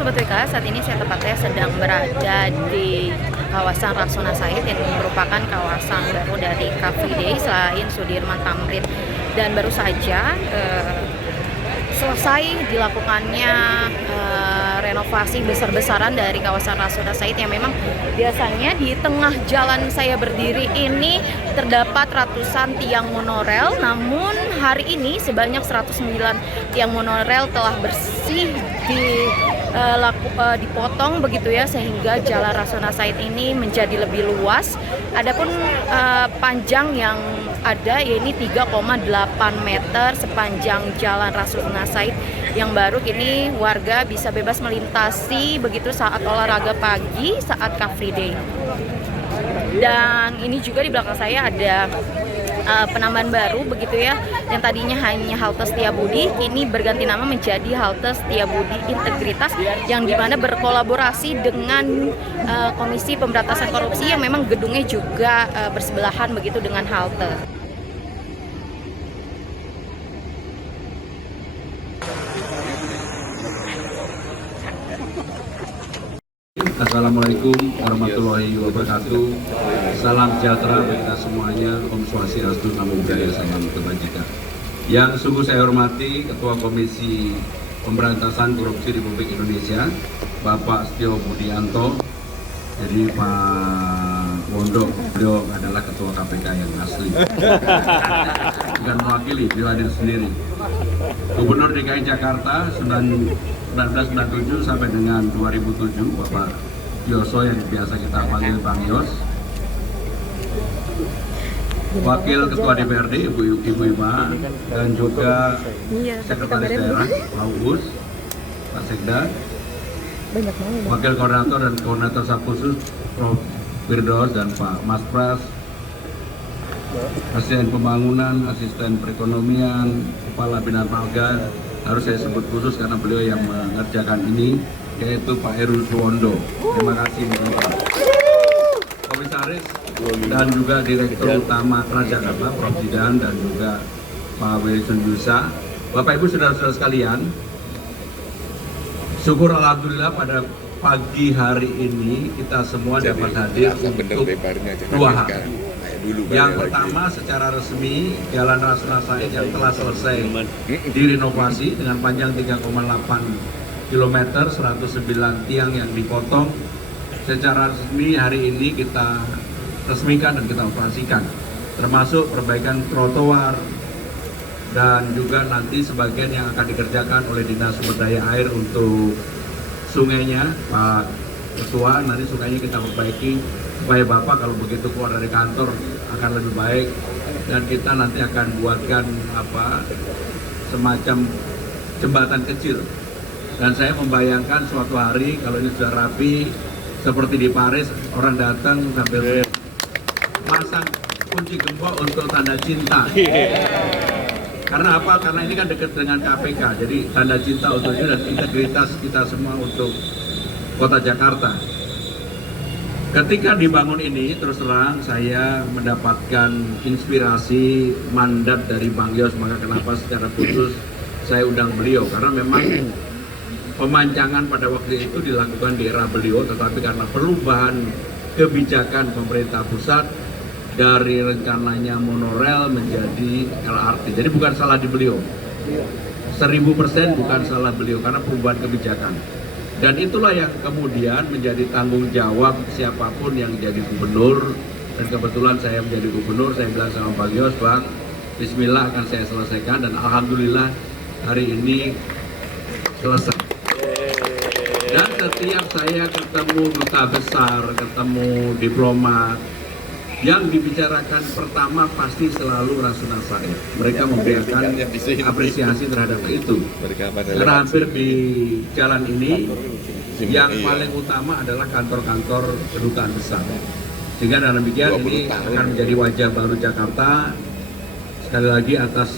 Sobat WK, saat ini saya tepatnya sedang berada di kawasan Rasuna Said yang merupakan kawasan baru dari Car Free Day selain Sudirman Tamrin, dan baru saja selesai dilakukannya renovasi besar-besaran dari kawasan Rasuna Said yang memang biasanya di tengah jalan saya berdiri ini terdapat ratusan tiang monorel, namun hari ini sebanyak 109 tiang monorel telah bersih dipotong begitu ya, sehingga jalan Rasuna Said ini menjadi lebih luas. Adapun panjang yang ada yaitu 3,8 meter sepanjang jalan Rasuna Said yang baru. Kini warga bisa bebas melintasi begitu saat olahraga pagi, saat Car Free Day. Dan ini juga di belakang saya ada penambahan baru begitu ya, yang tadinya hanya halte Setiabudi kini berganti nama menjadi halte Setiabudi Integritas, yang dimana berkolaborasi dengan Komisi Pemberantasan Korupsi yang memang gedungnya juga bersebelahan begitu dengan halte. Assalamualaikum warahmatullahi wabarakatuh. Salam sejahtera bagi kita semuanya. Om Swastiastu, Namo Buddhaya, salam kebajikan. Yang sungguh saya hormati Ketua Komisi Pemberantasan Korupsi Republik Indonesia, Bapak Setio Budianto. Jadi Pak Wondo, beliau adalah Ketua KPK yang asli, bukan mewakili, beliau hadir sendiri. Gubernur DKI Jakarta 1997 sampai dengan 2007, Bapak Yoso yang biasa kita panggil Bang Yos. Wakil Ketua DPRD Ibu Ima, dan juga Sekretaris Daerah Pak Uus, Pak Sekda, Wakil Koordinator dan Koordinator Staf Khusus Prof. Firdaus dan Pak Mas Pras, Asisten Pembangunan, Asisten Perekonomian, Kepala Bina Marga, harus saya sebut khusus karena beliau yang mengerjakan ini, yaitu Pak Heru Suwondo. Terima kasih Bapak. Komisaris dan juga Direktur Utama Transjakarta, Prof. Zidan, dan juga Pak Wilson Yusa. Bapak Ibu saudara-saudara sekalian, syukur alhamdulillah pada pagi hari ini kita semua dapat hadir untuk dua hal. Yang pertama, secara resmi Jalan Rasuna Said yang telah selesai direnovasi dengan panjang 3,8 km, 109 tiang yang dipotong, secara resmi hari ini kita resmikan dan kita operasikan, termasuk perbaikan trotoar dan juga nanti sebagian yang akan dikerjakan oleh Dinas Sumber Daya Air untuk sungainya, Pak Ketua. Nanti sungainya kita perbaiki supaya Bapak kalau begitu keluar dari kantor akan lebih baik, dan kita nanti akan buatkan semacam jembatan kecil. Dan saya membayangkan suatu hari kalau ini sudah rapi seperti di Paris, orang datang sambil pasang kunci gembok untuk tanda cinta. Karena apa? Karena ini kan dekat dengan KPK, jadi tanda cinta untuk ini dan integritas kita semua untuk Kota Jakarta. Ketika dibangun ini, terus terang saya mendapatkan inspirasi mandat dari Bang Yos, maka kenapa secara khusus saya undang beliau, karena memang pemancangan pada waktu itu dilakukan di era beliau, tetapi karena perubahan kebijakan pemerintah pusat dari rencananya monorel menjadi LRT. Jadi bukan salah di beliau, 1000% bukan salah beliau, karena perubahan kebijakan. Dan itulah yang kemudian menjadi tanggung jawab siapapun yang jadi gubernur. Dan kebetulan saya menjadi gubernur, saya bilang sama Bang Yos, Bang, bismillah akan saya selesaikan, dan alhamdulillah hari ini selesai. Dan setiap saya ketemu duta besar, ketemu diplomat, yang dibicarakan pertama pasti selalu Rasuna Said. Mereka memberikan apresiasi terhadap itu. Karena hampir di jalan ini yang paling utama adalah kantor-kantor kedutaan besar. Sehingga dalam demikian ini akan menjadi wajah baru Jakarta. Sekali lagi atas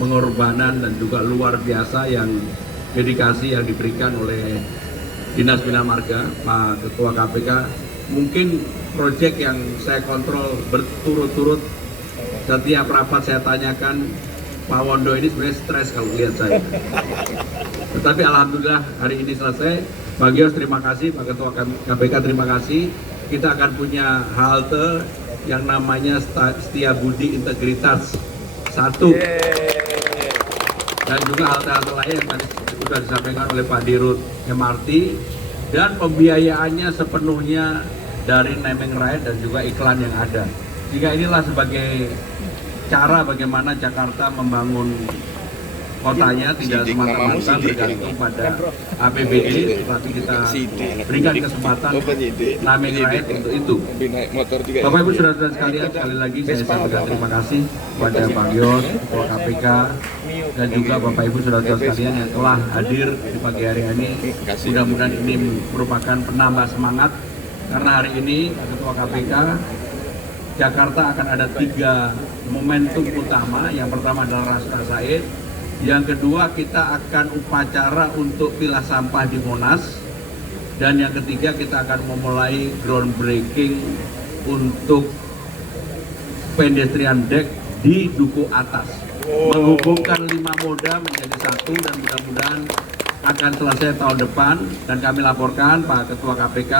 pengorbanan dan juga luar biasa yang dedikasi yang diberikan oleh Dinas Bina Marga, Pak Ketua KPK. Mungkin proyek yang saya kontrol berturut-turut, setiap rapat saya tanyakan, Pak Wondo ini sebenarnya stres kalau lihat saya. Tetapi alhamdulillah hari ini selesai. Pak Gios terima kasih, Pak Ketua KPK terima kasih. Kita akan punya halte yang namanya Setiabudi Integritas 1. Dan juga halte-halte lain yang tadi sudah disampaikan oleh Pak Dirut MRT, dan pembiayaannya sepenuhnya dari naming right dan juga iklan yang ada. Jika inilah sebagai cara bagaimana Jakarta membangun kotanya, tidak semata-mata bergantung pada APBD, tetapi kita berikan kesempatan naming right untuk itu. Bapak Ibu saudara-saudara sekalian, sekali lagi saya sampaikan terima kasih kepada Pak Gios, Ketua KPK, dan juga Bapak Ibu saudara-saudara sekalian yang telah hadir di pagi hari ini. Mudah-mudahan ini merupakan penambah semangat, karena hari ini Ketua KPK Jakarta akan ada 3 momentum utama. Yang pertama adalah Rasuna Said, yang kedua kita akan upacara untuk pilah sampah di Monas, dan yang ketiga kita akan memulai groundbreaking untuk pedestrian deck di Duku Atas, menghubungkan 5 moda menjadi 1, dan mudah-mudahan akan selesai tahun depan. Dan kami laporkan Pak Ketua KPK,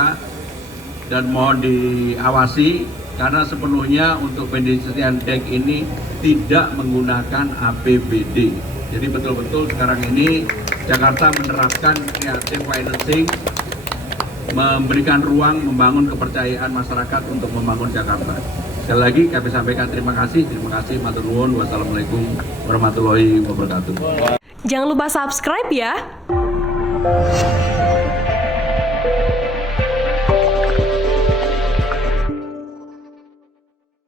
dan mohon diawasi karena sepenuhnya untuk pedestrian deck ini tidak menggunakan APBD. Jadi betul-betul sekarang ini Jakarta menerapkan creative financing, memberikan ruang membangun kepercayaan masyarakat untuk membangun Jakarta. Sekali lagi kami sampaikan terima kasih, matur nuwun, wassalamualaikum warahmatullahi wabarakatuh. Jangan lupa subscribe ya.